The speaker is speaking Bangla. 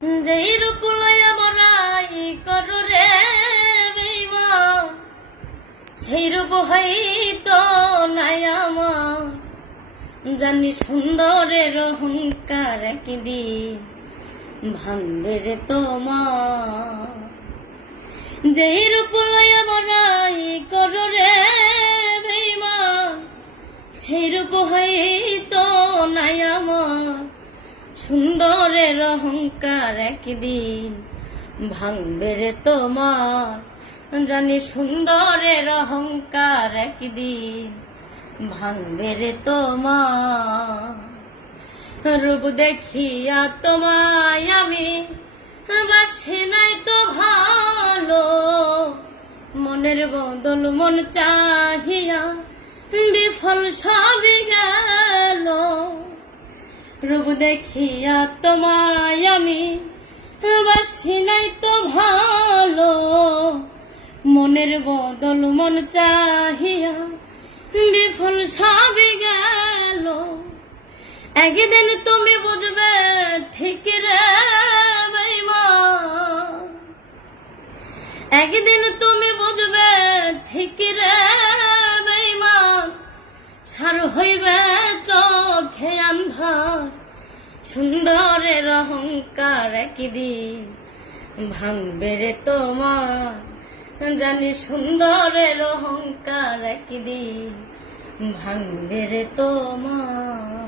যেই রূপ লইয়া বড়াই করো রে বেঈমান, সেই রূপ হইতো নাই আমার। জানি সুন্দরের অহংকার একদিন ভাঙবে রে তোমার। যেই রূপ লইয়া বড়াই করো রে বেঈমান, সেই রূপ হইতো নাই আমার। সুন্দরের অহংকার একদিন ভাঙবে রে তোমার। জানি সুন্দরের অহংকার একদিন ভাঙবে রে তোমার। রূপ দেখিয়া তোমায় আমি বাসি নাই তো ভালো, মনের বদল মন চাহিয়া বিফল সবই গেল। রূপ দেখিয়া তোমায় আমি বাসি নাই তো ভালো, মনের বদল মন চাহিয়া বিফল সবই গেল। একদিন তুমি বুঝবে ঠিক রে বেঈমান, একদিন তুমি বুঝবে ঠিক রে বেঈমান। সার হইবে চোখে আন্ধার, সুন্দরের অহংকার একদিন ভাঙবে রে তোমার। জানি সুন্দরের অহংকার একদিন ভাঙবে রে তোমার।